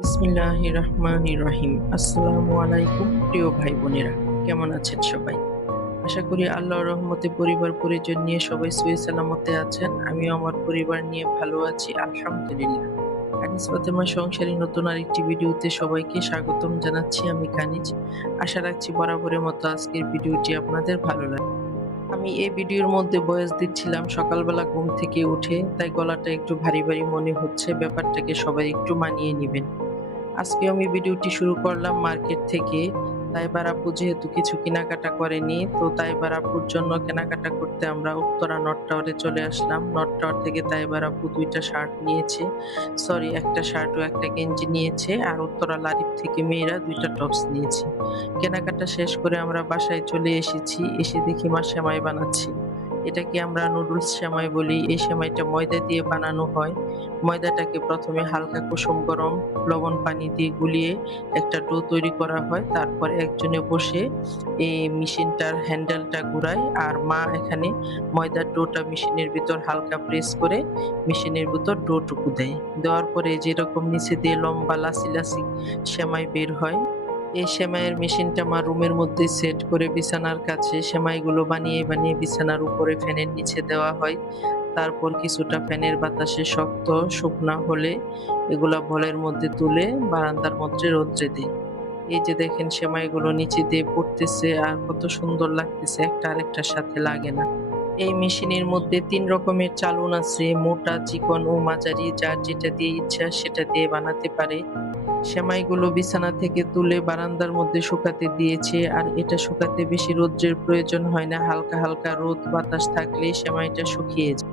বিসমিল্লাহির রহমানির রহিম। আসসালামু আলাইকুম প্রিয় ভাই বোনেরা, কেমন আছেন সবাই? আশা করি আল্লাহর রহমতে পরিবার পরিজন নিয়ে সবাই সহি সালামতে আছেন। আমিও আমার পরিবার নিয়ে ভালো আছি, আলহামদুলিল্লাহ। কানিজ ফাতেমা সংসারী নতুন আরেকটি ভিডিওতে সবাইকে স্বাগতম জানাচ্ছি। আমি কানিজ। আশা রাখছি বরাবরের মতো আজকের ভিডিওটি আপনাদের ভালো লাগবে। আমি এই ভিডিওর মধ্যে ভয়েস দিচ্ছিলাম সকালবেলা ঘুম থেকে উঠে, তাই গলাটা একটু ভারী ভারী মনে হচ্ছে। ব্যাপারটাকে সবাই একটু মানিয়ে নিবেন। আজকে আমি ভিডিওটি শুরু করলাম মার্কেট থেকে। তাইবার আপু যেহেতু কিছু কেনাকাটা করেনি, তো তাইবার আপুর জন্য কেনাকাটা করতে আমরা উত্তরা নর্থ টাওয়ারে চলে আসলাম। নর্থ টাওয়ার থেকে তাইবার আপু ২টা শার্ট নিয়েছে, সরি একটা শার্ট ও একটা গেঞ্জি নিয়েছে, আর উত্তরা লারিফ থেকে মেয়েরা ২টা টপস নিয়েছে। কেনাকাটা শেষ করে আমরা বাসায় চলে এসেছি। এসে দেখি মা সেমাই বানাচ্ছে। এটাকে আমরা নুডলস সেমাই বলি। এই সেমাইটা ময়দা দিয়ে বানানো হয়। ময়দাটাকে প্রথমে হালকা কুসুম গরম লবণ পানি দিয়ে গুলিয়ে একটা ডো তৈরি করা হয়। তারপর একজনে বসে এই মেশিনটার হ্যান্ডেলটা ঘুরায়, আর মা এখানে ময়দার ডোটা মেশিনের ভিতর হালকা প্রেস করে মেশিনের ভিতর ডোটুকু দেয়। দেওয়ার পরে যেরকম নিচে দিয়ে লম্বা লাসি লাসি সেমাই বের হয়। এই সেমাইয়ের মেশিনটা মা রুমের মধ্যে সেট করে বিছানার কাছে সেমাইগুলো বানিয়ে বানিয়ে বিছানার উপরে ফ্যানের নিচে দেওয়া হয়। তারপর কিছুটা ফ্যানের বাতাসে শক্ত শুকনা হলে এগুলা বলের মধ্যে তুলে বারান্দার মধ্যে রৌদ্রে দেয়। এই যে দেখেন সেমাইগুলো নিচে দিয়ে পড়তেছে আর কত সুন্দর লাগতেছে, একটা আরেকটার সাথে লাগে না। এই মেশিনের মধ্যে ৩ রকমের চালুন আছে, মোটা, চিকন ও মাঝারি। যার যেটা দিয়ে ইচ্ছা সেটা দিয়ে বানাতে পারে। সেমাইগুলো বিছানা থেকে তুলে বারান্দার মধ্যে শুকাতে দিয়েছে, আর এটা শুকাতে বেশি রৌদ্রের প্রয়োজন হয় না। হালকা হালকা রোদ বাতাস থাকলেই সেমাইটা শুকিয়ে যায়।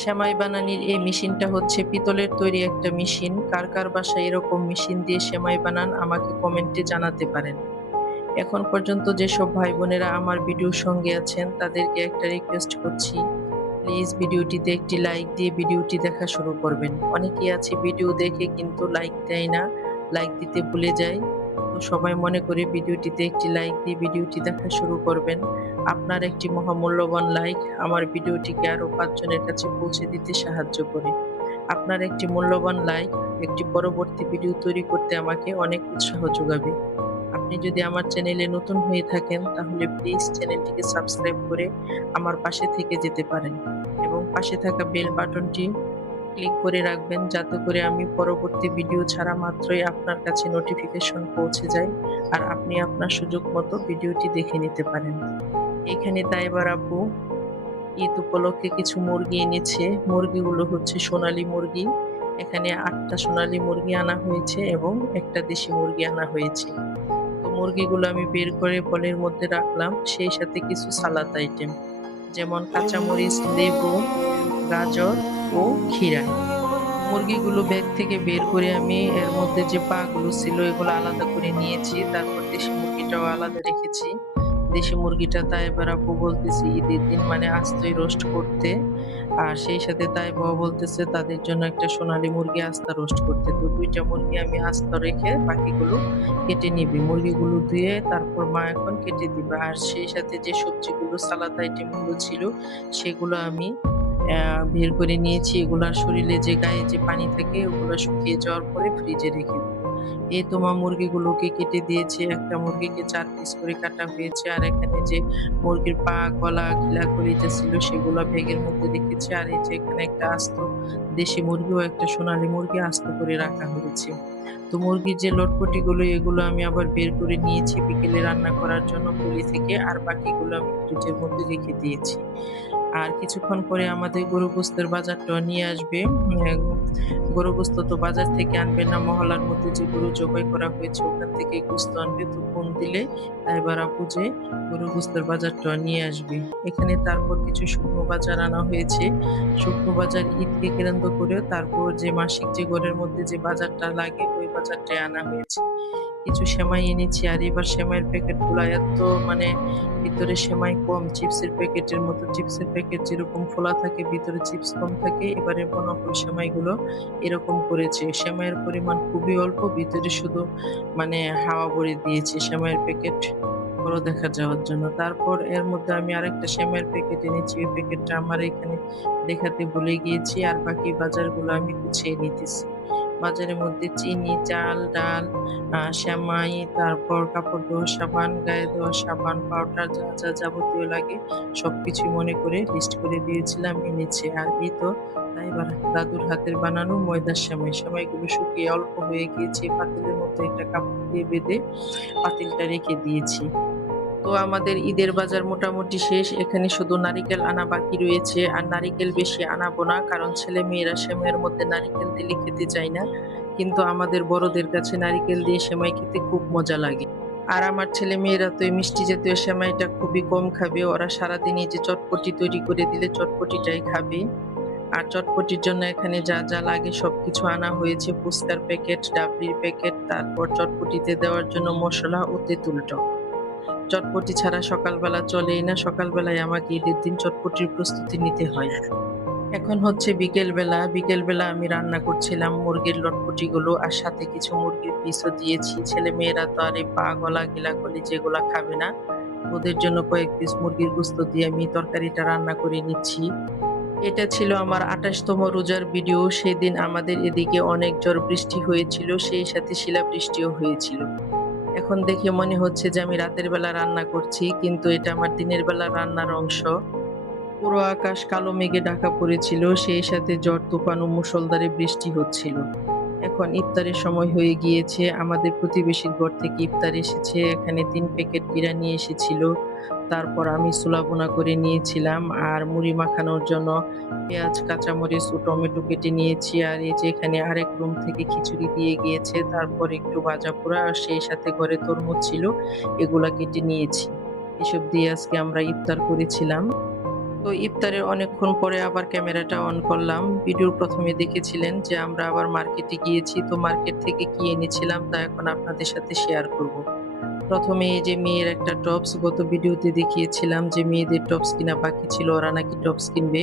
সেমাই বানানির এই মেশিনটা হচ্ছে পিতলের তৈরি একটা মেশিন। কার কার বাসায় এরকম মেশিন দিয়ে সেমাই বানান আমাকে কমেন্টে জানাতে পারেন। এখন পর্যন্ত যেসব ভাই বোনেরা আমার ভিডিওর সঙ্গে আছেন তাদেরকে একটা রিকোয়েস্ট করছি, প্লিজ ভিডিওটিতে একটি লাইক দিয়ে ভিডিওটি দেখা শুরু করবেন। অনেকেই আছে ভিডিও দেখে কিন্তু লাইক দেয় না, লাইক দিতে ভুলে যায়। তো সবাই মনে করে ভিডিওটিতে একটি লাইক দিয়ে ভিডিওটি দেখা শুরু করবেন। আপনার একটি মহামূল্যবান লাইক আমার ভিডিওটিকে আরো ৫ জনের কাছে পৌঁছে দিতে সাহায্য করে। আপনার একটি মূল্যবান লাইক একটি পরবর্তী ভিডিও তৈরি করতে আমাকে অনেক উৎসাহ যোগাবে। আপনি যদি আমার চ্যানেলে নতুন হয়ে থাকেন তাহলে প্লিজ চ্যানেলটিকে সাবস্ক্রাইব করে আমার পাশে থেকে যেতে পারেন, এবং পাশে থাকা বেল বাটনটি ক্লিক করে রাখবেন যাতে করে আমি পরবর্তী ভিডিও ছাড়া মাত্রই আপনার কাছে নোটিফিকেশন পৌঁছে যায়, আর আপনি আপনার সুযোগ মতো ভিডিওটি দেখে নিতে পারেন। এখানে তাইবার আপু ঈদ উপলক্ষে কিছু মুরগি এনেছে। মুরগিগুলো হচ্ছে সোনালী মুরগি। এখানে ৮টা সোনালী মুরগি আনা হয়েছে এবং একটা দেশি মুরগি আনা হয়েছে। তো মুরগিগুলো আমি বের করে বলের মধ্যে রাখলাম, সেই সাথে কিছু সালাদ আইটেম যেমন কাঁচামরিচ, লেবু, গাজর ও ক্ষীরা। মুরগিগুলো ব্যাগ থেকে বের করে আমি এর মধ্যে যে পা গুলো ছিল এগুলো আলাদা করে নিয়েছি। তারপর দেশি মুরগিটাও আলাদা রেখেছি। দেশি মুরগিটা তাইবার আপু বলতেছে ঈদের দিন মানে আস্তই রোস্ট করতে। আর সেই সাথে তাইবাও বলতেছে তাদের জন্য একটা সোনালী মুরগি আস্তা রোস্ট করতে। তো ২টা মুরগি আমি আস্ত রেখে বাকিগুলো কেটে নিবি। মুরগিগুলো ধুয়ে তারপর মা এখন কেটে দিবে। আর সেই সাথে যে সবজিগুলো সালাদ আইটেম গুলো ছিল সেগুলো আমি বের করে নিয়েছি। এগুলার শরীরে যে গায়ে যে পানি থাকে ওগুলো শুকিয়ে যাওয়ার পরে ফ্রিজে রেখে দেব। এই তো মা মুরগিগুলোকে কেটে দিয়েছে। একটা মুরগিকে ৪ পিস করে কাটা হয়েছে। আর এখানে যে মুরগির পা, গলা, ঘিলা, কলিজা ছিল সেগুলো ব্যাগের মধ্যে রেখেছি। আর এই যে এখানে একটা আস্ত দেশি মুরগি ও একটা সোনালী মুরগি আস্ত করে রাখা হয়েছে। তো মুরগির যে লটপটিগুলো এগুলো আমি আবার বের করে নিয়েছি বিকেলে রান্না করার জন্য পলি থেকে। আর বাকিগুলো আমি ফ্রিজের মধ্যে রেখে দিয়েছি। আর কিছুক্ষণ পরে আমাদের গরু গোস্তের বাজারটাও নিয়ে আসবে। গরু গোস্ত তো বাজার থেকে আনবে না, মহল্লার মধ্যে যে গরু জবাই করা হয়েছে ওখান থেকেই গোস্ত আনবে। তো ফোন দিলে এবার আপু যে গরু গোস্তের বাজারটাও নিয়ে আসবে। এখানে তারপর কিছু শুকনো বাজার আনা হয়েছে। শুকনো বাজার ঈদকে কেন্দ্র করে তারপর যে মাসিক যে ঘরের মধ্যে যে বাজারটা লাগে ওই বাজারটাই আনা হয়েছে। কিছু সেমাই এনেছি, আর এবার সেমাইয়ের প্যাকেটগুলা এত মানে ভিতরে সেমাই কম, চিপসের প্যাকেটের মতো। চিপসের প্যাকেট যেরকম ফোলা থাকে ভিতরে চিপস কম থাকে, এবারে বনফল সেমাইগুলো এরকম করেছে। সেমাইয়ের পরিমাণ খুবই অল্প, ভিতরে শুধু মানে হাওয়া ভরে দিয়েছে সেমাইয়ের প্যাকেট বড় দেখা যাওয়ার জন্য। তারপর এর মধ্যে আমি আরেকটা সেমাইয়ের প্যাকেট এনেছি। ওই প্যাকেটটা আমার এখানে দেখাতে ভুলে গিয়েছি। আর বাকি বাজারগুলো আমি গুছিয়ে নিতেছি। বাজারের মধ্যে চিনি, চাল, ডাল, সেমাই, তারপর কাপড় ধোয়ার সাবান, গায়ে ধোয়ার সাবান, পাউডার যা যা যাবতীয় লাগে সবকিছুই মনে করে লিস্ট করে দিয়েছিলাম, এনেছে। আর এই তো তাই এবার দাদুর হাতের বানানো ময়দার সেমাই। সেমাইগুলো শুকিয়ে অল্প হয়ে গিয়েছে। পাতিলের মধ্যে একটা কাপড় দিয়ে বেঁধে পাতিলটা রেখে দিয়েছি। তো আমাদের ঈদের বাজার মোটামুটি শেষ। এখানে শুধু নারিকেল আনা বাকি রয়েছে। আর নারিকেল বেশি আনাবো না, কারণ ছেলেমেয়েরা সেমাইয়ের মধ্যে নারিকেল দিলে খেতে চায় না। কিন্তু আমাদের বড়দের কাছে নারিকেল দিয়ে সেমাই খেতে খুব মজা লাগে। আর আমার ছেলেমেয়েরা তো এই মিষ্টি জাতীয় সেমাইটা খুবই কম খাবে। ওরা সারাদিন এই যে চটপটি তৈরি করে দিলে চটপটিটাই খাবে। আর চটপটির জন্য এখানে যা যা লাগে সবকিছু আনা হয়েছে। ফুচকার প্যাকেট, ডাবলির প্যাকেট, তারপর চটপটিতে দেওয়ার জন্য মসলা ও তেঁতুল টক। চটপটি ছাড়া সকালবেলা চলেই না। সকালবেলায় আমাকে ঈদের দিন চটপটির প্রস্তুতি নিতে হয়। এখন হচ্ছে বিকেলবেলা। বিকেলবেলা আমি রান্না করছিলাম মুরগির লটপটিগুলো, আর সাথে কিছু মুরগির পিসও দিয়েছি। ছেলেমেয়েরা তো আর এই পা গলা গিলাগলি যেগুলা খাবে না। ওদের জন্য কয়েক পিস মুরগির গোস্ত দিয়ে আমি তরকারিটা রান্না করে নিচ্ছি। এটা ছিল আমার ২৮তম রোজার ভিডিও। সেদিন আমাদের এদিকে অনেক ঝড় বৃষ্টি হয়েছিল, সেই সাথে শিলাবৃষ্টিও হয়েছিল। এখন দেখে মনে হচ্ছে যে আমি রাতের বেলা রান্না করছি, কিন্তু এটা আমার দিনের বেলা রান্নার অংশ। পুরো আকাশ কালো মেঘে ঢাকা পড়েছিল, সেই সাথে ঝড় তুফান ও মুষলধারে বৃষ্টি হচ্ছিল। এখন ইফতারের সময় হয়ে গিয়েছে। আমাদের প্রতিবেশীর ঘর থেকে ইফতার এসেছে। এখানে ৩ প্যাকেট বিরিয়ানি এসেছিল। তারপর আমি ছোলা ভুনা করে নিয়েছিলাম, আর মুড়ি মাখানোর জন্য পেঁয়াজ, কাঁচামরিচ ও টমেটো কেটে নিয়েছি। আর এই যে এখানে আরেক রুম থেকে খিচুড়ি দিয়ে গিয়েছে, তারপর একটু ভাজা পোড়া, আর সেই সাথে ঘরে তরমুজ ছিল, এগুলা কেটে নিয়েছি। এসব দিয়ে আজকে আমরা ইফতার করেছিলাম। তো ইফতারের অনেকক্ষণ পরে আবার ক্যামেরাটা অন করলাম। ভিডিওর ১ম এ দেখেছিলেন যে আমরা আবার মার্কেটে গিয়েছি। তো মার্কেট থেকে কি এনেছিলাম তা এখন আপনাদের সাথে শেয়ার করব। ১ম এ এই যে মেয়ের একটা টপস, গত ভিডিওতে দেখিয়েছিলাম যে মেয়েদের টপস কিনা বাকি ছিল, ওরা নাকি টপস কিনবে।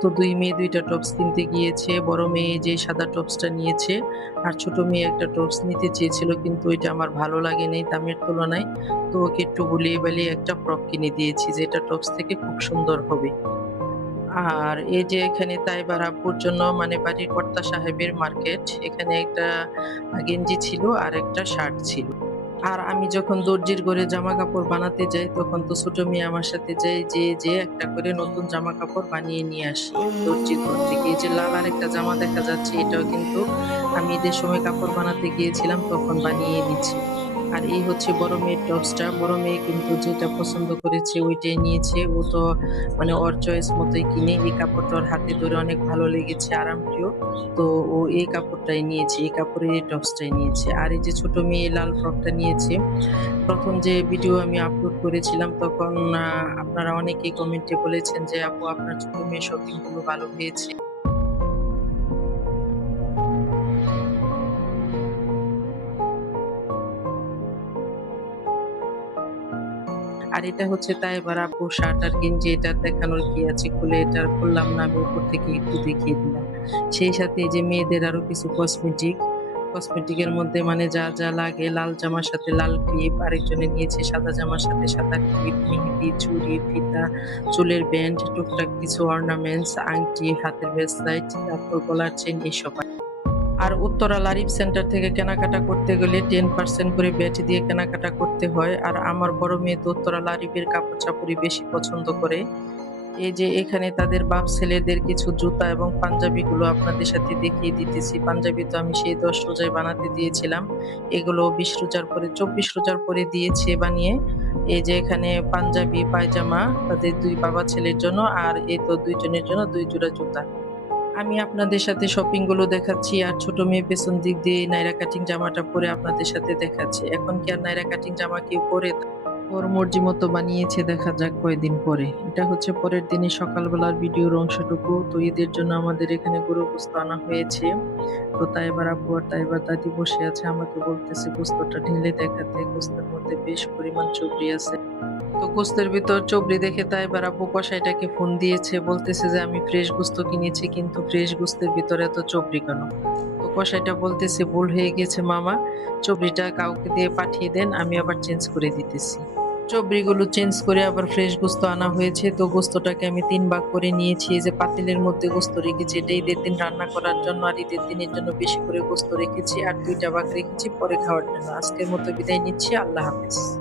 তো ২ মেয়ে ২ টা টপস কিনতে গিয়েছে। বড় মেয়ে যে সাদা টপসটা নিয়েছে, আর ছোট মেয়ে একটা টপস নিতে চেয়েছিল, কিন্তু ওইটা আমার ভালো লাগেনি দামের তুলনায়। তো ওকে একটু বুলিয়ে বালিয়ে একটা ফ্রক কিনে দিয়েছি, যেটা টপস থেকে খুব সুন্দর হবে। আর এই যে এখানে তাইবার আব্বুর জন্য, মানে বাড়ির কর্তা সাহেবের মার্কেট, এখানে একটা গেঞ্জি ছিল আর একটা শার্ট ছিল। আর আমি যখন দর্জির ঘরে জামা কাপড় বানাতে যাই, তখন তো ছোট মেয়ে আমার সাথে যাই, যে একটা করে নতুন জামা কাপড় বানিয়ে নিয়ে আসি দর্জির ঘর থেকে। এই যে লাল আরেকটা জামা দেখা যাচ্ছে, এটাও কিন্তু আমি ঈদের সময় কাপড় বানাতে গিয়েছিলাম তখন বানিয়ে এনেছি। আর এই হচ্ছে বড় মেয়ের টপসটা। বড় মেয়ে কিন্তু যেটা পছন্দ করেছে ওইটাই নিয়েছে। ও তো মানে ওর চয়েস মতোই কিনে। এই কাপড়টা ওর হাতে ধরে অনেক ভালো লেগেছে, আরামপ্রিয়। তো ও এই কাপড়টাই নিয়েছে, এই কাপড়ের এই টপসটাই নিয়েছে। আর এই যে ছোট মেয়ে লাল ফ্রকটা নিয়েছে। ১ম যে ভিডিও আমি আপলোড করেছিলাম তখন আপনারা অনেকেই কমেন্টে বলেছেন যে, "আপু আপনার ছোট মেয়ের শপিং গুলো ভালো হয়েছে।" আর এটা হচ্ছে তাইবার আপুর শার্ট আর গেঞ্জি। এটা দেখানোর কি আছে, খুলে এটা আর খুললাম না, আমি উপর থেকে একটু দেখিয়ে দিলাম। সেই সাথে এই যে মেয়েদের আরো কিছু কসমেটিকের মধ্যে মানে যা যা লাগে, লাল জামার সাথে লাল ক্লিপ, আরেকজনে নিয়েছে সাদা জামার সাথে সাদা ক্লিপ, মেহেদি, চুড়ি, ফিতা, চুলের ব্যান্ড, টুকটাক কিছু অর্নামেন্টস, আংটি, হাতের ব্রেসলাইট, তারপর গলার চেইন, এসব। আর উত্তরা লারিফ সেন্টার থেকে কেনাকাটা করতে গেলে 10% করে ব্যাট দিয়ে কেনাকাটা করতে হয়। আর আমার বড় মেয়ে তো উত্তরা লারিফের কাপড়-চাপড়ই বেশি পছন্দ করে। এই যে এখানে তাদের বাপ ছেলেদের কিছু জুতা এবং পাঞ্জাবিগুলো আপনাদের সাথে দেখিয়ে দিতেছি। পাঞ্জাবি তো আমি সেই ১০ রোজায় বানাতে দিয়েছিলাম। এগুলো ২০ রোজার পরে ২৪ রোজার পরে দিয়েছে বানিয়ে। এই যে এখানে পাঞ্জাবি, পায়জামা তাদের ২ বাবা ছেলের জন্য, আর এই তো ২ জনের জন্য ২ জোড়া জুতা। আমি আপনাদের সাথে শপিং গুলো দেখাচ্ছি, আর ছোট মেয়ে পেছন দিক দিয়ে নাইরা কাটিং জামাটা পরে আপনাদের সাথে দেখাচ্ছি। এখন কি আর নাইরা কাটিং জামা কেউ পরে? ওর মর্জি মতো বানিয়েছে, দেখা যাক কয়দিন পরে। এটা হচ্ছে পরের দিনে সকালবেলার ভিডিওর অংশটুকু। তো ঈদের জন্য আমাদের এখানে গরুর গোস্ত আনা হয়েছে। তো তাইবার আব্বু আর তাইবার দাদি বসে আছে, আমাকে বলতেছে গোস্তটা ঢেলে দেখাতে। গোস্তের মধ্যে বেশ পরিমাণ চর্বি আছে। তো গোস্তের ভিতর চবড়ি দেখে তাইবার আব্বু কসাইটাকে ফোন দিয়েছে, বলতেছে যে আমি ফ্রেশ গোস্ত কিনেছি, কিন্তু ফ্রেশ গোস্তের ভিতরে এত চবড়ি কেন? তো কসাইটা বলতেছে ভুল হয়ে গেছে মামা, চবড়িটা কাউকে দিয়ে পাঠিয়ে দেন, আমি আবার চেঞ্জ করে দিতেছি। চবড়িগুলো চেঞ্জ করে আবার ফ্রেশ গোস্ত আনা হয়েছে। তো গোস্তটাকে আমি ৩ ভাগ করে নিয়েছি। এই যে পাতিলের মধ্যে গোস্ত রেখেছি, এটা ঈদের দিন রান্না করার জন্য, আর ঈদের দিনের জন্য বেশি করে গোস্ত রেখেছি, আর ২ টা ভাগ রেখেছি পরে খাওয়ার জন্য। আজকের মতো বিদায় নিচ্ছি। আল্লাহ হাফেজ।